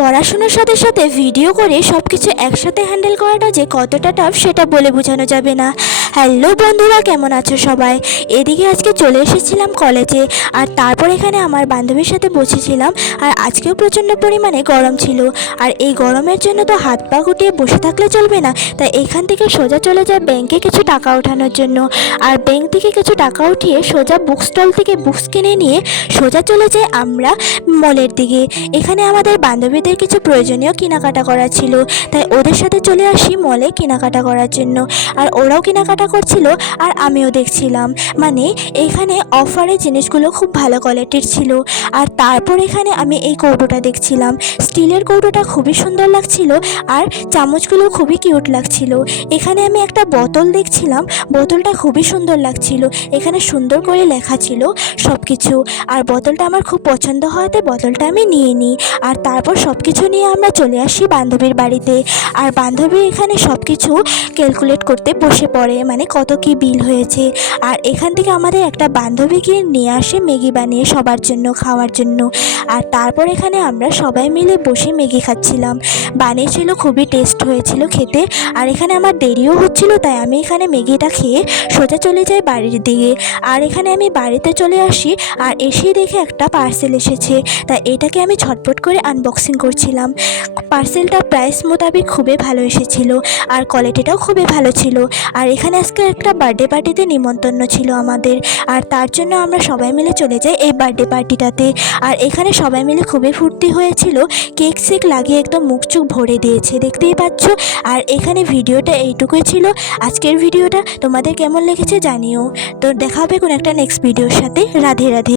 পড়াশোনার সাথে সাথে ভিডিও করে সব কিছু একসাথে হ্যান্ডেল করাটা যে কতটা টাফ সেটা বলে বোঝানো যাবে না। হ্যালো বন্ধুরা, কেমন আছো সবাই? এদিকে আজকে চলে এসেছিলাম কলেজে, আর তারপর এখানে আমার বান্ধবীর সাথে বসেছিলাম। আর আজকেও প্রচণ্ড পরিমাণে গরম ছিল, আর এই গরমের জন্য তো হাত পা গুটিয়ে বসে থাকলে চলবে না, তাই এখান থেকে সোজা চলে যায় ব্যাংকে কিছু টাকা ওঠানোর জন্য। আর ব্যাংক থেকে কিছু টাকা উঠিয়ে সোজা বুক স্টল থেকে বুকস কিনে নিয়ে সোজা চলে যাই আমরা মলের দিকে। এখানে আমাদের বান্ধবীদের কিছু প্রয়োজনীয় কেনাকাটা করা ছিল, তাই ওদের সাথে চলে আসি মলে কেনাকাটা করার জন্য। আর ওরাও কেনাকাটা করছিল আর আমিও দেখছিলাম, মানে এখানে অফারে জিনিসগুলো খুব ভালো কোয়ালিটির ছিল। আর তারপর এখানে আমি এই কৌটোটা দেখছিলাম, স্টিলের কৌটোটা খুবই সুন্দর লাগছিল, আর চামচগুলো খুবই কিউট লাগছিল। এখানে আমি একটা বোতল দেখছিলাম, বোতলটা খুবই সুন্দর লাগছিল, এখানে সুন্দর করে লেখা ছিল সব কিছু। আর বোতলটা আমার খুব পছন্দ হওয়াতে বোতলটা আমি নিয়ে নিই। আর তারপর সব কিছু নিয়ে আমরা চলে আসি বান্ধবীর বাড়িতে। আর বান্ধবী এখানে সব কিছু ক্যালকুলেট করতে বসে পড়ে, মানে কত কি বিল হয়েছে। আর এখান থেকে আমাদের একটা বান্ধবীকে নিয়ে আসে ম্যাগি বানিয়ে সবার জন্য খাওয়ার জন্য। আর তারপর এখানে আমরা সবাই মিলে বসে ম্যাগি খাচ্ছিলাম, বানিয়েছিল খুবই টেস্ট হয়েছিল খেতে। আর এখানে আমার দেরিও হচ্ছিল, তাই আমি এখানে ম্যাগিটা খেয়ে সোজা চলে যাই বাড়ির দিকে। আর এখানে আমি বাড়িতে চলে আসি, আর এসেই দেখে একটা পার্সেল এসেছে, তাই এটাকে আমি ঝটপট করে আনবক্সিং করছিলাম। পার্সেলটা প্রাইস মোতাবেক খুবই ভালো এসেছিল, আর কোয়ালিটিটাও খুবই ভালো ছিল। আর এখানে আজকে একটা বার্থডে পার্টিতে নিমন্ত্রণ ছিল আমাদের, আর তার জন্য আমরা সবাই মিলে চলে যাই এই বার্থডে পার্টিটাতে। আর এখানে সবাই মিলে খুবই ফুর্তি হয়েছিল, কেক সেক লাগিয়ে একদম মুখ চুখ ভরে দিয়েছে, দেখতেই পাচ্ছ। আর এখানে ভিডিওটা এইটুকুই ছিল। আজকের ভিডিওটা তোমাদের কেমন লেগেছে জানিও। তো দেখা হবে কোনো একটা নেক্সট ভিডিওর সাথে। রাধে রাধে।